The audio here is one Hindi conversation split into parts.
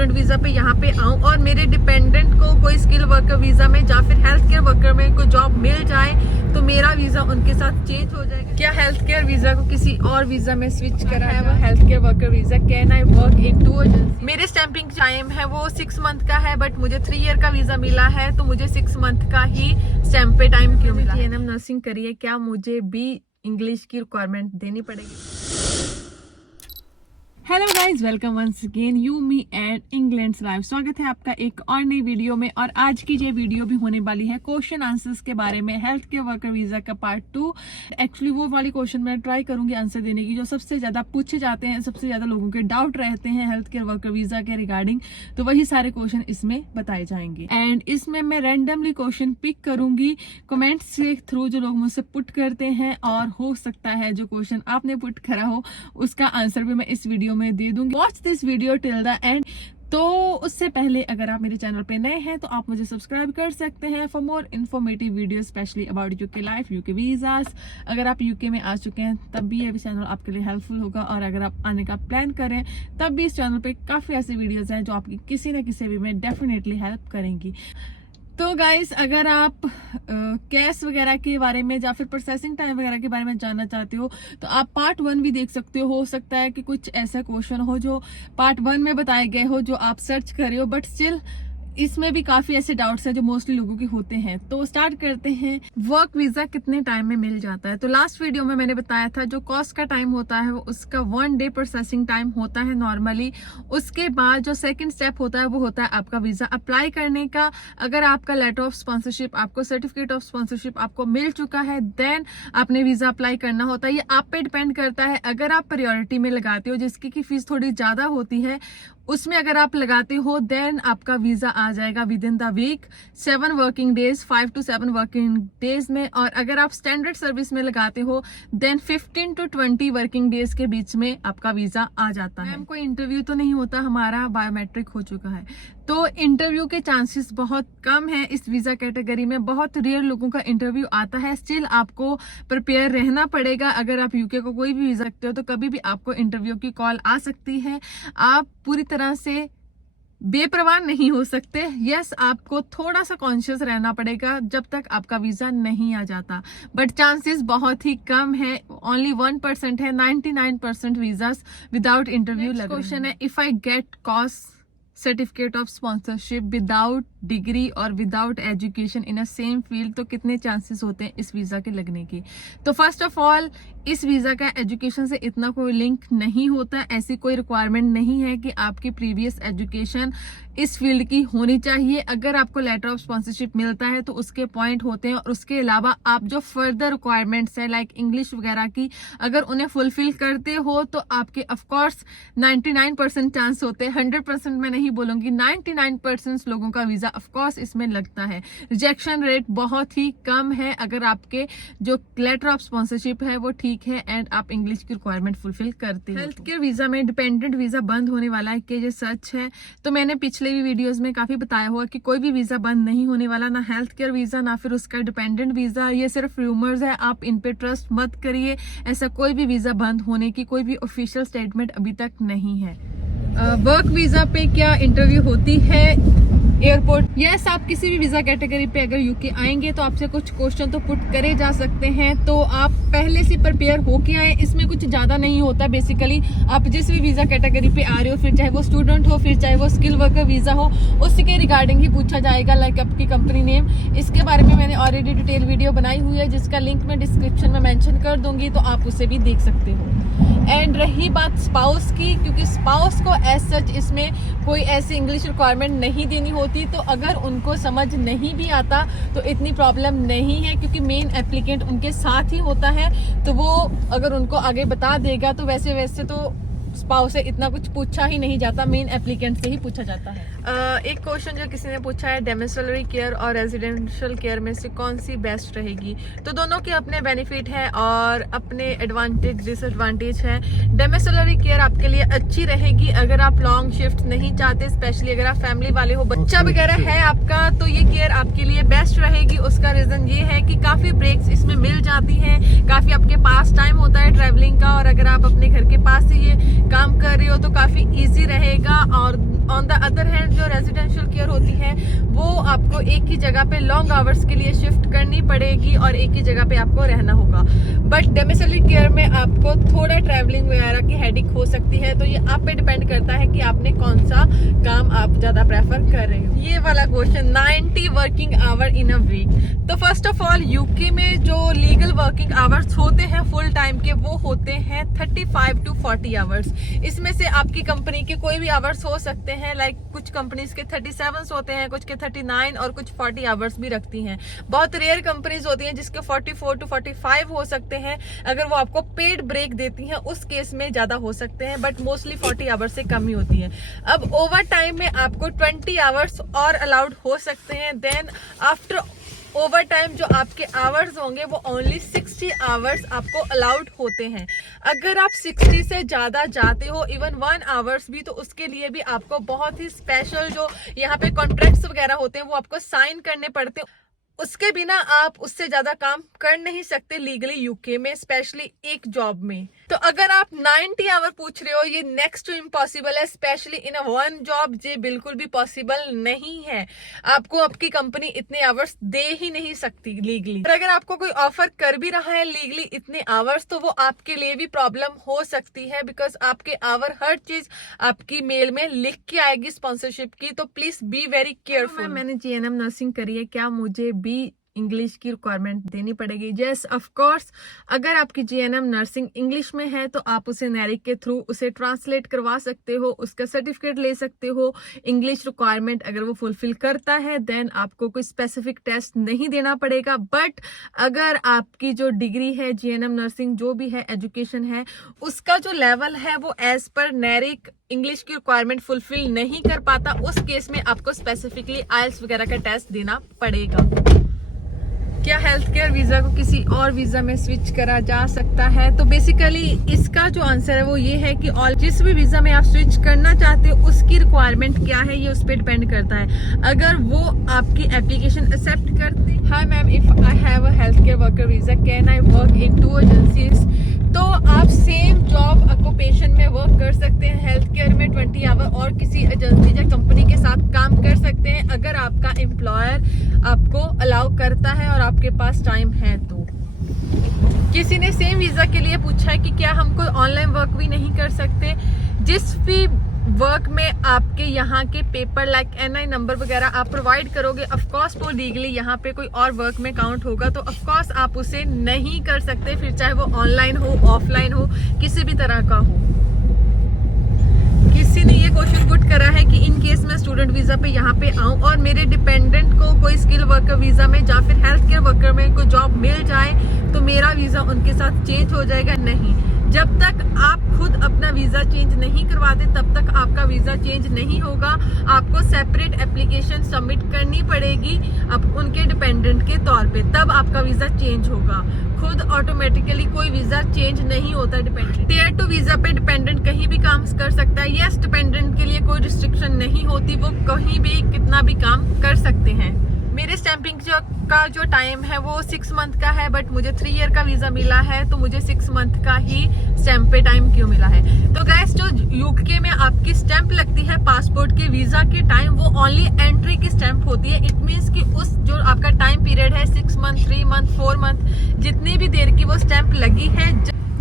स्टूडेंट वीजा पे यहाँ पे आऊँ और मेरे डिपेंडेंट को कोई स्किल वर्कर वीजा में या फिर हेल्थ केयर वर्कर में कोई जॉब मिल जाए तो मेरा वीजा उनके साथ चेंज हो जाएगा। क्या हेल्थ केयर वीजा को किसी और वीजा में स्विच करा है वो health care worker visa? Can I work in 2 agency? मेरे स्टैंपिंग टाइम है वो 6 मंथ का है, बट मुझे 3 ईयर का वीजा मिला है, तो मुझे 6 मंथ का ही स्टैंप पे टाइम क्यों मिला? एएनएम नर्सिंग करिए, क्या मुझे भी इंग्लिश की रिक्वायरमेंट देनी पड़ेगी? Hello guys, welcome once again you me at England's live. स्वागत है आपका एक और नई वीडियो में। और आज की ये वीडियो भी होने वाली है क्वेश्चन आंसर्स के बारे में, हेल्थ केयर वर्कर वीजा का पार्ट 2। एक्चुअली वो वाली क्वेश्चन मैं ट्राई करूंगी आंसर देने की जो सबसे ज्यादा पूछे जाते हैं, सबसे ज्यादा लोगों के डाउट रहते हैं हेल्थ केयर वर्कर वीजा के रिगार्डिंग, तो वही सारे क्वेश्चन इसमें बताए जाएंगे। एंड इसमें मैं रैंडमली क्वेश्चन पिक करूंगी कमेंट्स के थ्रू जो लोग मुझसे पुट करते हैं, और हो सकता है जो क्वेश्चन आपने पुट करा हो उसका आंसर भी मैं इस वीडियो में दे दूंगी। Watch this video till the end. तो उससे पहले अगर आप मेरे चैनल पे नए हैं तो आप मुझे सब्सक्राइब कर सकते हैं for more informative video specially about UK life, UK visas. अगर आप यूके में आ चुके हैं तब भी ये चैनल आपके लिए हेल्पफुल होगा, और अगर आप आने का प्लान करें तब भी इस चैनल पे काफी ऐसे वीडियोस हैं जो आपकी किसी न किसी वे में डेफिनेटली हेल्प करेंगी। तो गाइस, अगर आप कैश वगैरह के बारे में या फिर प्रोसेसिंग टाइम वगैरह के बारे में जानना चाहते हो तो आप पार्ट 1 भी देख सकते हो सकता है कि कुछ ऐसा क्वेश्चन हो जो पार्ट 1 में बताए गए हो जो आप सर्च कर रहे हो, बट स्टिल इसमें भी काफी ऐसे डाउट्स हैं जो मोस्टली लोगों के होते हैं। तो स्टार्ट करते हैं। वर्क वीजा कितने टाइम में मिल जाता है? तो लास्ट वीडियो में मैंने बताया था जो कॉस्ट का टाइम होता है वो उसका 1 डे प्रोसेसिंग टाइम होता है नॉर्मली। उसके बाद जो सेकंड स्टेप होता है वो होता है आपका वीजा अप्लाई करने का। अगर आपका लेटर ऑफ स्पॉन्सरशिप, आपको सर्टिफिकेट ऑफ स्पॉन्सरशिप आपको मिल चुका है, देन आपने वीजा अप्लाई करना होता है। ये आप पे डिपेंड करता है। अगर आप प्रायोरिटी में लगाते हो जिसकी की फीस थोड़ी ज्यादा होती है, उसमें अगर आप लगाते हो देन आपका वीजा आ जाएगा within the week 7 working days, 5 to 7 working days में। और अगर आप स्टैंडर्ड सर्विस में लगाते हो देन 15 to 20 वर्किंग डेज के बीच में आपका वीजा आ जाता है। कोई इंटरव्यू तो नहीं होता, हमारा बायोमेट्रिक हो चुका है, तो इंटरव्यू के चांसेस बहुत कम है इस वीजा कैटेगरी में। बहुत रेयर लोगों का इंटरव्यू आता है। स्टिल आपको प्रिपेयर रहना पड़ेगा। अगर आप यूके को कोई भी वीजा रखते हो तो कभी भी आपको इंटरव्यू की कॉल आ सकती है। आप पूरी तरह से बेपरवाह नहीं हो सकते। यस, आपको थोड़ा सा कॉन्शियस रहना पड़ेगा जब तक आपका वीजा नहीं आ जाता, बट चांसेस बहुत ही कम है। ओनली 1% है। 99% वीजास विदाउट इंटरव्यू लग रहे हैं। क्वेश्चन है, if I get cost certificate of sponsorship without degree और without education in a same field, तो कितने चांसेस होते हैं इस वीजा के लगने की? तो फर्स्ट ऑफ ऑल इस वीजा का एजुकेशन से इतना कोई लिंक नहीं होता। ऐसी कोई रिक्वायरमेंट नहीं है कि आपकी प्रीवियस एजुकेशन इस फील्ड की होनी चाहिए। अगर आपको लेटर ऑफ स्पॉन्सरशिप मिलता है तो उसके पॉइंट होते हैं, और उसके अलावा आप जो फर्दर रिक्वायरमेंट्स है लाइक इंग्लिश वगैरह की अगर उन्हें फुलफिल करते हो तो आपके ऑफकोर्स 99% चांस होते हैं। 100% मैं नहीं बोलूंगी, 99% लोगों का वीजा ऑफकोर्स इसमें लगता है। रिजेक्शन रेट बहुत ही कम है अगर आपके जो लेटर ऑफ स्पॉन्सरशिप है वो ठीक है एंड आप इंग्लिश की रिक्वायरमेंट फुलफिल करते हैं। हेल्थ केयर वीजा में डिपेंडेंट वीजा बंद होने वाला है कि ये सच है? तो मैंने पिछले भी वीडियोस में काफी बताया हुआ कि कोई भी वीजा बंद नहीं होने वाला, ना हेल्थ केयर वीजा ना फिर उसका डिपेंडेंट वीजा। ये सिर्फ रूमर्स है, आप इन पे ट्रस्ट मत करिए। ऐसा कोई भी वीजा बंद होने की कोई भी ऑफिशियल स्टेटमेंट अभी तक नहीं है। वर्क वीजा पे क्या इंटरव्यू होती है एयरपोर्ट? यस, आप किसी भी वीजा कैटेगरी पे अगर यूके आएंगे तो आपसे कुछ क्वेश्चन तो पुट करे जा सकते हैं, तो आप पहले से प्रिपेयर होके आए। इसमें कुछ ज्यादा नहीं होता। बेसिकली आप जिस भी वीजा कैटेगरी पे आ रहे हो, फिर चाहे वो स्टूडेंट हो, फिर चाहे वो स्किल वर्कर वीजा हो, उसी के रिगार्डिंग ही पूछा जाएगा, लाइक आपकी कंपनी नेम। इसके बारे में मैंने ऑलरेडी डिटेल वीडियो बनाई हुई है जिसका लिंक मैं डिस्क्रिप्शन में मेंशन कर दूंगी, तो आप उसे भी देख सकते हो। एंड रही बात स्पाउस की, क्योंकि स्पाउस को एज सच इसमें कोई ऐसी इंग्लिश रिक्वायरमेंट नहीं देनी होती, तो अगर उनको समझ नहीं भी आता तो इतनी प्रॉब्लम नहीं है, क्योंकि मेन एप्लीकेंट उनके साथ ही होता है, तो वो अगर उनको आगे बता देगा तो वैसे तो स्पाउस से इतना कुछ पूछा ही नहीं जाता, मेन एप्लीकेंट से ही पूछा जाता है। एक क्वेश्चन जो किसी ने पूछा है, डोमिसिलरी केयर और रेजिडेंशियल केयर में से कौन सी बेस्ट रहेगी? तो दोनों के अपने बेनिफिट है और अपने एडवांटेज डिसएडवांटेज है। डोमिसिलरी केयर आपके लिए अच्छी रहेगी अगर आप लॉन्ग शिफ्ट नहीं चाहते, स्पेशली अगर आप फैमिली वाले हो, बच्चा वगैरह है आपका, तो ये केयर आपके लिए बेस्ट रहेगी। उसका रीजन ये है कि काफी ब्रेक्स इसमें मिल जाती हैं, काफी आपके पास टाइम होता है ट्रैवलिंग का, और अगर आप अपने घर के पास से ये काम कर रहे हो तो काफी इजी रहेगा। और ऑन द अदर वो आपको एक ही जगह पे लॉन्ग आवर्स के लिए शिफ्ट करनी पड़ेगी और एक ही जगह पे आपको रहना होगा। बट डोमेस्टिक केयर में आपको थोड़ा ट्रैवलिंग वगैरह की हेडेक हो सकती है, तो ये आप पे डिपेंड करता है कि आपने कौन सा काम आप ज्यादा प्रेफर कर रहे हो। ये वाला question, 90 working hour in a week. तो फर्स्ट ऑफ ऑल यूके में जो लीगल वर्किंग आवर्स होते हैं फुल टाइम के, वो होते हैं 35 to 40 आवर्स। इसमें से आपकी कंपनी के कोई भी आवर्स हो सकते हैं, लाइक कुछ कंपनीज के 37 होते हैं, कुछ के 39 और कुछ 40 आवर्स भी रखती हैं। बहुत रेयर कंपनीज होती हैं जिसके 44 to 45 हो सकते हैं। अगर वो आपको पेड ब्रेक देती हैं उस केस में ज्यादा हो सकते हैं, बट मोस्टली 40 आवर्स से कम ही होती है। अब ओवर टाइम में आपको 20 आवर्स और अलाउड हो सकते हैं। देन आफ्टर ओवर टाइम जो आपके आवर्स होंगे वो ओनली 60 आवर्स आपको अलाउड होते हैं। अगर आप 60 से ज्यादा जाते हो, इवन 1 आवर्स भी, तो उसके लिए भी आपको बहुत ही स्पेशल जो यहाँ पे कॉन्ट्रैक्ट्स वगैरह होते हैं वो आपको साइन करने पड़ते हैं। उसके बिना आप उससे ज्यादा काम कर नहीं सकते लीगली यूके में, स्पेशली एक जॉब में। तो अगर आप 90 आवर पूछ रहे हो, ये नेक्स्ट टू इम्पॉसिबल है, specially in a one job. ये बिल्कुल भी पॉसिबल नहीं है, आपको आपकी कंपनी इतने आवर्स दे ही नहीं सकती लीगली। और अगर आपको कोई ऑफर कर भी रहा है लीगली इतने आवर्स, तो वो आपके लिए भी प्रॉब्लम हो सकती है, बिकॉज आपके आवर हर चीज आपकी मेल में लिख के आएगी स्पॉन्सरशिप की। तो प्लीज बी वेरी केयरफुल। मैंने जीएनएम नर्सिंग करी है, क्या मुझे भी इंग्लिश की रिक्वायरमेंट देनी पड़ेगी? Yes of course. अगर आपकी जीएनएम नर्सिंग इंग्लिश में है तो आप उसे नैरिक के थ्रू उसे ट्रांसलेट करवा सकते हो, उसका सर्टिफिकेट ले सकते हो। इंग्लिश रिक्वायरमेंट अगर वो फुलफिल करता है देन आपको कोई स्पेसिफिक टेस्ट नहीं देना पड़ेगा। बट अगर आपकी जो डिग्री है जीएनएम नर्सिंग जो भी है एजुकेशन है, उसका जो लेवल है वो एज पर नैरिक इंग्लिश की रिक्वायरमेंट फुलफिल नहीं कर पाता, उस केस में आपको स्पेसिफिकली आइल्स वगैरह का टेस्ट देना पड़ेगा। क्या हेल्थ केयर वीजा को किसी और वीजा में स्विच करा जा सकता है? तो बेसिकली इसका जो आंसर है वो ये है कि ऑल जिस भी वीजा में आप स्विच करना चाहते हो उसकी रिक्वायरमेंट क्या है, ये उस पर डिपेंड करता है। अगर वो आपकी एप्लीकेशन एक्सेप्ट करते, hi ma'am, if I have a health care worker visa can I work in 2 agencies? तो आप सेम जॉब ऑक्यूपेशन में वर्क कर सकते हैं हेल्थ केयर में 20 आवर और किसी एजेंसी या कंपनी के साथ काम कर सकते हैं, अगर आपका एम्प्लॉयर आपको अलाउ करता है और आपके पास टाइम है तो। किसी ने सेम वीजा के लिए पूछा है कि क्या हम कोई ऑनलाइन वर्क भी नहीं कर सकते? जिस भी वर्क में आपके यहाँ के पेपर लाइक एनआई नंबर वगैरह आप प्रोवाइड करोगे, ऑफकोर्स वो लीगली यहाँ पे कोई और वर्क में काउंट होगा, तो ऑफकोर्स आप उसे नहीं कर सकते, फिर चाहे वो ऑनलाइन हो ऑफलाइन हो किसी भी तरह का हो। किसी ने ये क्वेश्चन पुट करा है कि इन केस मैं स्टूडेंट वीजा पे यहाँ पे आऊँ और मेरे डिपेंडेंट को कोई स्किल वर्कर वीजा में या फिर हेल्थ केयर वर्कर में कोई जॉब मिल जाए तो मेरा वीजा उनके साथ चेंज हो जाएगा? नहीं, जब तक आप खुद अपना वीजा चेंज नहीं करवाते तब तक आपका वीजा चेंज नहीं होगा। आपको सेपरेट एप्लीकेशन सबमिट करनी पड़ेगी अब उनके डिपेंडेंट के तौर पे, तब आपका वीजा चेंज होगा। खुद ऑटोमेटिकली कोई वीजा चेंज नहीं होता डिपेंडेंट। टियर 2 वीजा पे डिपेंडेंट कहीं भी काम कर सकता है। यस, डिपेंडेंट के लिए कोई रिस्ट्रिक्शन नहीं होती, वो कहीं भी कितना भी काम कर सकते हैं। मेरे स्टैंपिंग का जो टाइम है वो 6 मंथ का है, बट मुझे 3 ईयर का वीजा मिला है, तो मुझे 6 मंथ का ही स्टैंप पे टाइम क्यों मिला है? तो गाइस, जो यूके में आपकी स्टैंप लगती है पासपोर्ट के वीजा के टाइम, वो ओनली एंट्री की स्टैंप होती है। इट मीन्स कि उस जो आपका टाइम पीरियड है 6 मंथ, 3 मंथ, 4 मंथ, जितनी भी देर की वो स्टैंप लगी है,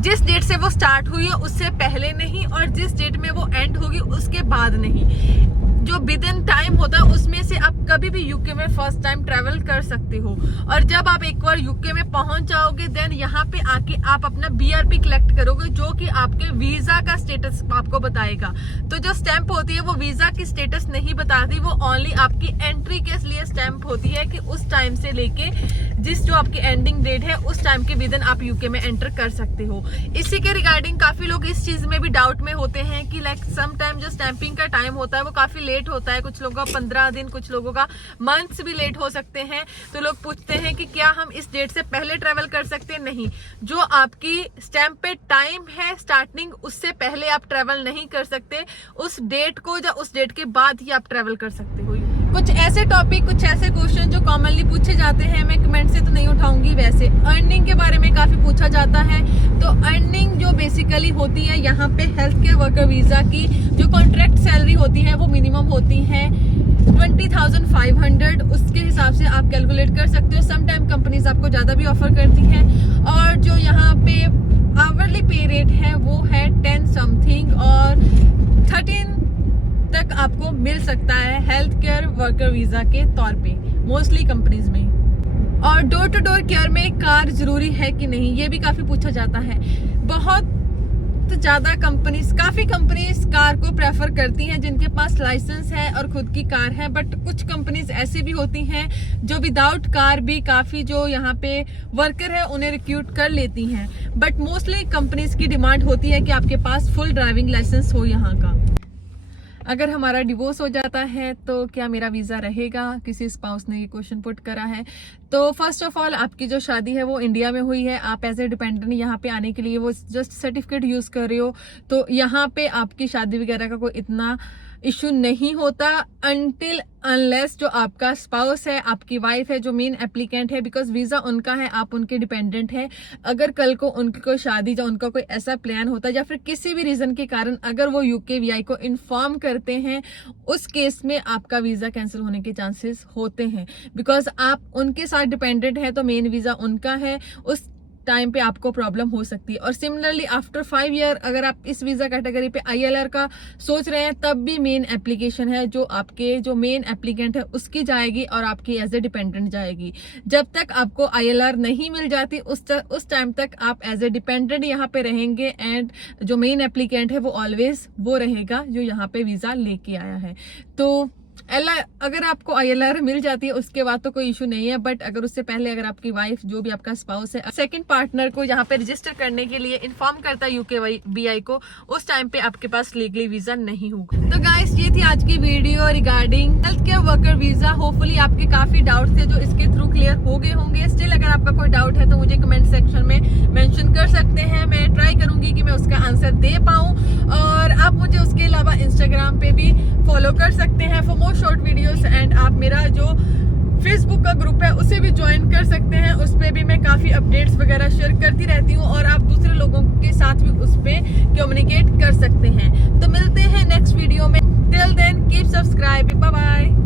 जिस डेट से वो स्टार्ट हुई है उससे पहले नहीं, और जिस डेट में वो एंड होगी उसके बाद नहीं। जो विद इन टाइम होता है उसमें से आप कभी भी यूके में फर्स्ट टाइम ट्रेवल कर सकते हो। और जब आप एक बार यूके में पहुंच जाओगे देन यहाँ पे आके आप अपना बीआरपी कलेक्ट करोगे, जो कि आपके वीजा का स्टेटस आपको बताएगा। तो जो स्टैंप होती है वो वीजा की स्टेटस नहीं बताती, वो ओनली आपकी एंट्री के लिए स्टैंप होती है कि उस टाइम से लेके जिस जो आपकी एंडिंग डेट है उस टाइम के विद इन आप यूके में एंटर कर सकते हो। इसी के रिगार्डिंग काफी लोग इस चीज में भी डाउट में होते हैं कि लाइक सम टाइम जो स्टैंपिंग का टाइम होता है वो काफी लेट होता है, कुछ लोगों का 15 दिन, कुछ लोगों का मंथ्स भी लेट हो सकते हैं। तो लोग पूछते हैं कि क्या हम इस डेट से पहले ट्रेवल कर सकते हैं? नहीं, जो आपकी स्टैंप पे टाइम है स्टार्टिंग, उससे पहले आप ट्रेवल नहीं कर सकते। उस डेट को या उस डेट के बाद ही आप ट्रेवल कर सकते हो। कुछ ऐसे टॉपिक, कुछ ऐसे क्वेश्चन जो कॉमनली पूछे जाते हैं, मैं कमेंट से तो नहीं उठाऊंगी। वैसे अर्निंग के बारे में काफी पूछा जाता है, तो अर्निंग जो बेसिकली होती है यहाँ पे हेल्थ केयर वर्कर वीजा की जो कॉन्ट्रैक्ट सैलरी होती है वो मिनिमम होती है 20,500, उसके हिसाब से आप कैलकुलेट कर सकते हो। सम टाइम कंपनीज आपको ज़्यादा भी ऑफर करती हैं, और जो यहाँ पे आवरली पे रेट है वो है 10 समथिंग और 13 तक आपको मिल सकता है हेल्थ केयर वर्कर वीज़ा के तौर पे मोस्टली कंपनीज में। और डोर टू डोर केयर में कार जरूरी है कि नहीं, ये भी काफ़ी पूछा जाता है। बहुत ज़्यादा काफ़ी कंपनीज कार को प्रेफर करती हैं जिनके पास लाइसेंस है और खुद की कार है, बट कुछ कंपनीज ऐसी भी होती हैं जो विदाउट कार भी काफ़ी जो यहाँ पे वर्कर है उन्हें रिक्रूट कर लेती हैं। बट मोस्टली कंपनीज की डिमांड होती है कि आपके पास फुल ड्राइविंग लाइसेंस हो यहाँ का। अगर हमारा डिवोर्स हो जाता है तो क्या मेरा वीज़ा रहेगा, किसी स्पाउस ने ये क्वेश्चन पुट करा है। तो फर्स्ट ऑफ ऑल, आपकी जो शादी है वो इंडिया में हुई है, आप एज ए डिपेंडेंट यहाँ पे आने के लिए वो जस्ट सर्टिफिकेट यूज़ कर रहे हो, तो यहाँ पे आपकी शादी वगैरह का कोई इतना इशू नहीं होता अनटिल अनलेस जो आपका स्पाउस है, आपकी वाइफ है जो मेन एप्लीकेंट है, बिकॉज वीज़ा उनका है, आप उनके डिपेंडेंट है। अगर कल को उनकी कोई शादी या उनका कोई ऐसा प्लान होता है या फिर किसी भी रीज़न के कारण अगर वो UKVI को इन्फॉर्म करते हैं, उस केस में आपका वीज़ा कैंसिल होने के चांसेस होते हैं, बिकॉज आप उनके साथ डिपेंडेंट है तो मेन वीज़ा उनका है, उस टाइम पे आपको प्रॉब्लम हो सकती है। और सिमिलरली आफ्टर 5 ईयर अगर आप इस वीज़ा कैटेगरी पे ILR का सोच रहे हैं, तब भी मेन एप्लीकेशन है जो आपके जो मेन एप्लीकेंट है उसकी जाएगी और आपकी एज ए डिपेंडेंट जाएगी। जब तक आपको ILR नहीं मिल जाती उस टाइम तक आप एज ए डिपेंडेंट यहाँ पे रहेंगे, एंड जो मेन एप्लीकेंट है वो ऑलवेज वो रहेगा जो यहाँ पे वीज़ा लेके आया है। तो अगर आपको ILR मिल जाती है उसके बाद तो कोई इशू नहीं है, बट अगर उससे पहले अगर आपकी वाइफ जो भी आपका स्पाउस है सेकंड पार्टनर को यहाँ पे रजिस्टर करने के लिए इन्फॉर्म करता है UKVI को, उस टाइम पे आपके पास लीगली वीजा नहीं होगा। तो गाइस, ये थी आज की video regarding health care worker visa. Hopefully आपके काफी डाउट थे जो इसके थ्रू क्लियर हो गए होंगे। स्टिल अगर आपका कोई डाउट है तो मुझे कमेंट सेक्शन में मेंशन कर सकते हैं, मैं ट्राई करूंगी कि मैं उसका आंसर दे पाऊं। और आप मुझे उसके अलावा इंस्टाग्राम पे भी फॉलो कर सकते हैं for more short videos, and आप मेरा जो फेसबुक का ग्रुप है उसे भी ज्वाइन कर सकते हैं, उस पर भी मैं काफ़ी अपडेट्स वगैरह शेयर करती रहती हूँ और आप दूसरे लोगों के साथ भी उस पर कम्युनिकेट कर सकते हैं। तो मिलते हैं नेक्स्ट वीडियो में, till then keep subscribing, bye bye.